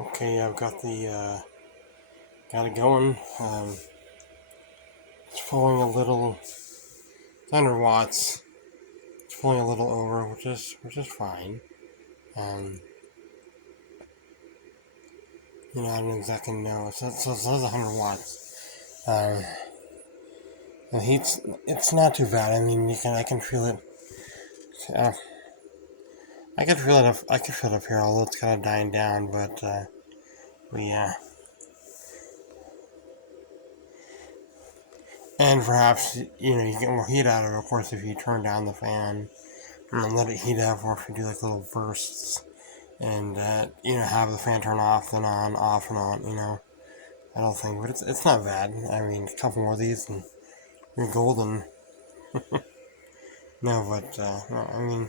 Okay, I've got it going. It's pulling a little, 100 watts. It's pulling a little over, which is fine. Um, I don't exactly know. So it says 100 watts. The heat's it's not too bad. I mean, I can feel it. Uh, I can feel it. I can feel it up here, although it's kind of dying down. But yeah. And perhaps you get more heat out of it, of course, if you turn down the fan and then let it heat up, or if you do like little bursts and have the fan turn off, then on, off and on. I don't think, but it's not bad. I mean, a couple more of these and you're golden. No, but no, I mean,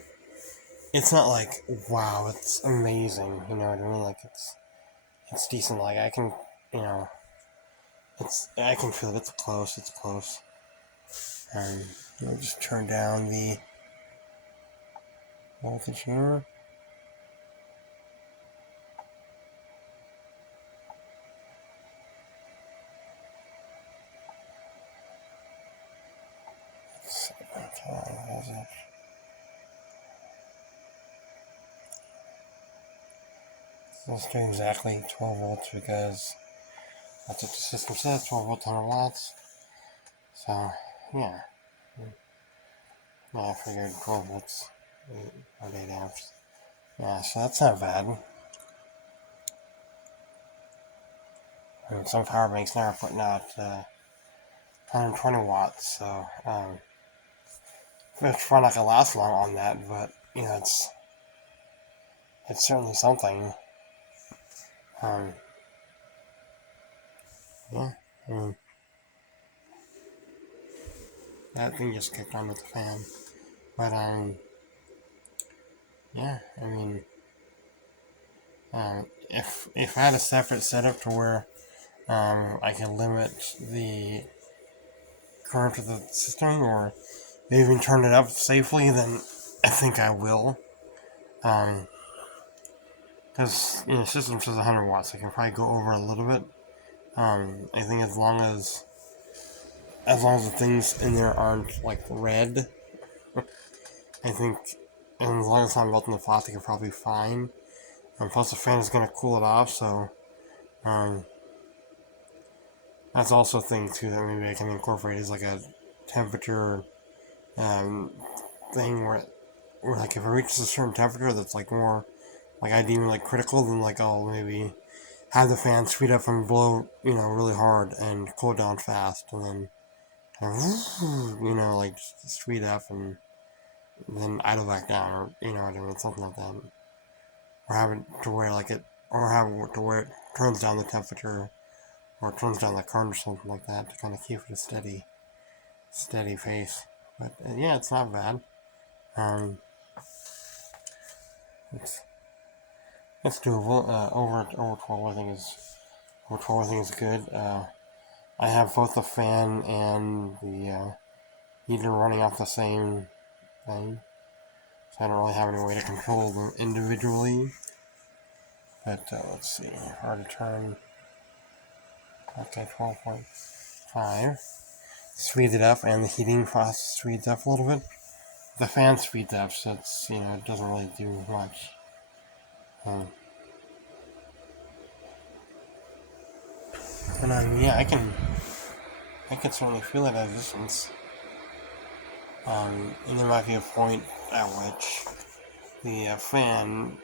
it's not like wow, it's amazing. You know what I mean? Like it's decent. Like I can, you know, I can feel it. It's close. It's close. I'll just turn down the voltage here. Let's do exactly 12 volts because that's what the system says, 12 volts, 100 watts. So, yeah. I figured 12 volts, 8 amps. Yeah, so that's not bad. And some power banks now are putting out 120 watts, so it's probably not gonna last long on that, but it's certainly something. Um, yeah, I mean, that thing just kicked on with the fan, but yeah, I mean, if I had a separate setup to where I can limit the current of the system, or even turn it up safely, then I think I will. Because the system says 100 watts, I can probably go over a little bit. I think as long as the things in there aren't like red, I think, and as long as I'm melting the plastic, I'm probably fine. And plus, the fan is gonna cool it off, so um, that's also a thing too that maybe I can incorporate is like a temperature um, thing where like if it reaches a certain temperature that's like more like I deem like critical, then like I'll maybe have the fan speed up and blow really hard and cool it down fast, and then like speed up and then idle back down, or what I mean, something like that, or have it to where like it, or have it to where it turns down the temperature or turns down the current or something like that to kind of keep it a steady pace. But yeah, it's not bad. Um, it's it's doable. Over 12, I think is over 12. I think is good. I have both the fan and the heater running off the same thing, so I don't really have any way to control them individually. But let's see, hard to turn. Okay, 12.5. Speeds it up, and the heating process speeds up a little bit. The fan speeds up, so it doesn't really do much. Um, and yeah, I can certainly feel it at a distance. And there might be a point at which the fan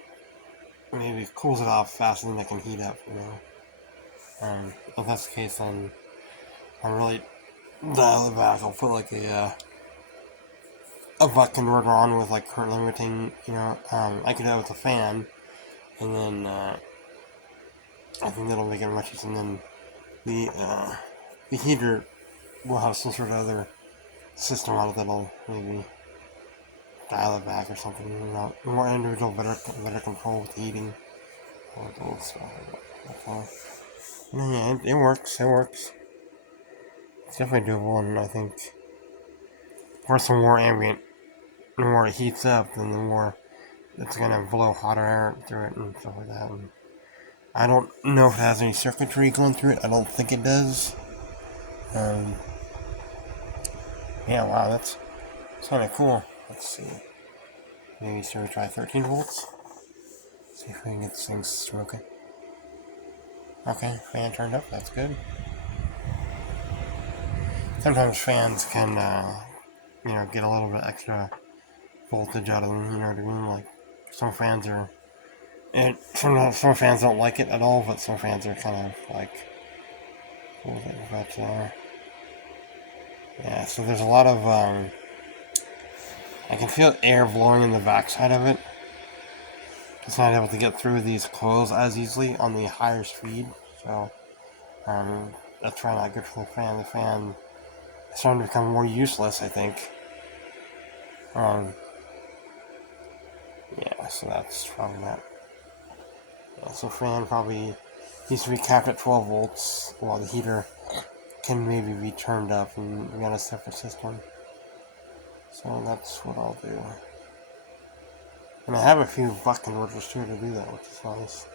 maybe cools it off faster than it can heat up. If that's the case, then I really dial it back. I'll put like a buck converter on with like current limiting. I could do that with a fan, and then I think that'll make it much easier. And then the heater will have some sort of other system on it that'll maybe dial it back or something. More individual, better control with the heating. Or those stuff. Okay. Yeah, it works. It works. It's definitely doable, and I think, of course, the more ambient, the more it heats up, then the more it's gonna blow hot air through it and stuff like that. And I don't know if it has any circuitry going through it. I don't think it does. Yeah, wow, that's kind of cool. Let's see. Maybe start to try 13 volts. See if we can get this thing smoking. Okay, fan turned up. That's good. Sometimes fans can, get a little bit extra voltage out of them. You know what I mean? Like some fans are. Some fans don't like it at all, but some fans are kind of like. But yeah, so there's a lot of. I can feel air blowing in the backside of it. It's not able to get through these coils as easily on the higher speed, so that's probably not good for the fan. The fan is starting to become more useless, I think. Yeah, so that's probably that. Yeah, so fan probably needs to be capped at 12 volts, while the heater can maybe be turned up and we got a separate system. So that's what I'll do. And I have a few buck converters too to do that, which is nice.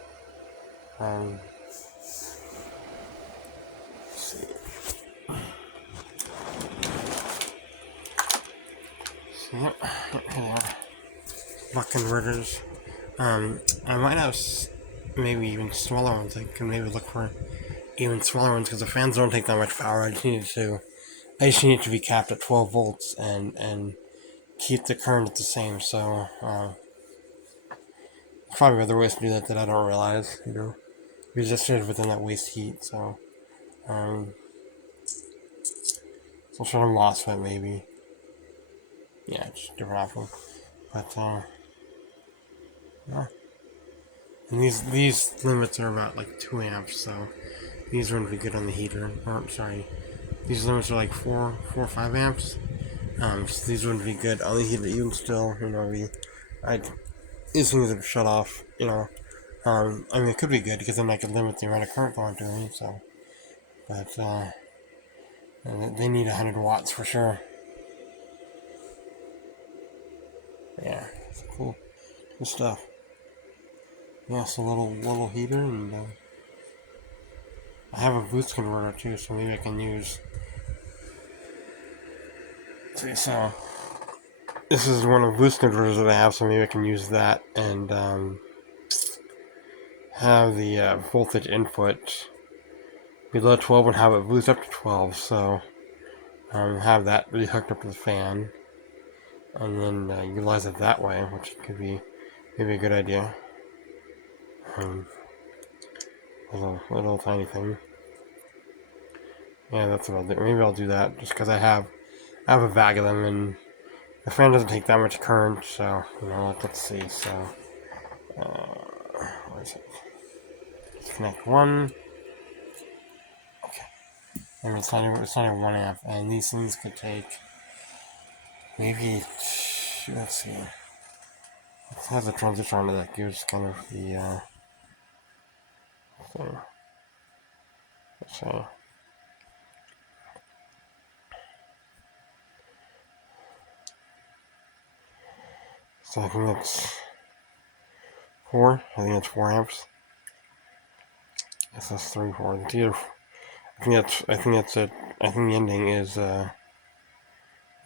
Let's see. So, yep, here they are. Buck converters. I might have maybe even smaller ones. I can maybe look for even smaller ones because the fans don't take that much power. I just need it to be capped at 12 volts and keep the current at the same. So probably other ways to do that I don't realize. Resisted within that waste heat. So some sort of MOSFET maybe. Yeah, just different option. But yeah. And these limits are about like 2 amps, so these wouldn't be good on the heater. Or sorry, these limits are like 4 or 5 amps. So these wouldn't be good on the heater. Even still, I'd instantly shut off. I mean, it could be good because then I could limit the amount of current going through me. So, but they need 100 watts for sure. Yeah, it's cool, good stuff. Yeah, it's a little heater, and I have a boost converter too, so maybe I can use. See, so this is one of the boost converters that I have, so maybe I can use that and have the voltage input below 12 and have it boost up to 12. So have that really hooked up to the fan, and then utilize it that way, which could be maybe a good idea. Little tiny thing. Yeah, that's what I'll do. Maybe I'll do that just because I have a bag of them, and the fan doesn't take that much current. So let's see. So what is it? Let's connect one. Okay, and it's not even 1 amp, and these things could take maybe. Let's see. It has a transistor on it that gives kind of the thing. Let's see. So I think that's 4. I think it's 4 amps. SS3 4. It's either. I think that's it. I think the ending is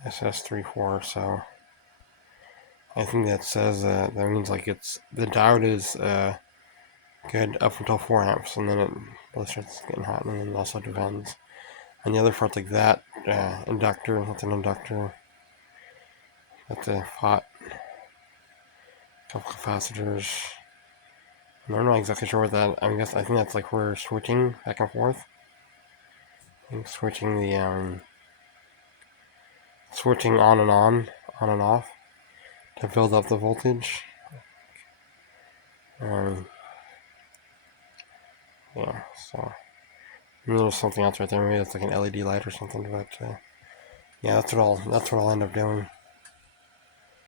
SS34. So I think that says that means like it's the diode is good up until 4 amps, and then it really starts getting hot, and then it also depends. And the other part like that inductor. That's an inductor. That's a hot. Couple capacitors. I'm not exactly sure what that. I think that's like we're switching back and forth. I think switching the switching on and off to build up the voltage. Yeah. So there's something else right there. Maybe that's like an LED light or something. But yeah, that's what I'll end up doing.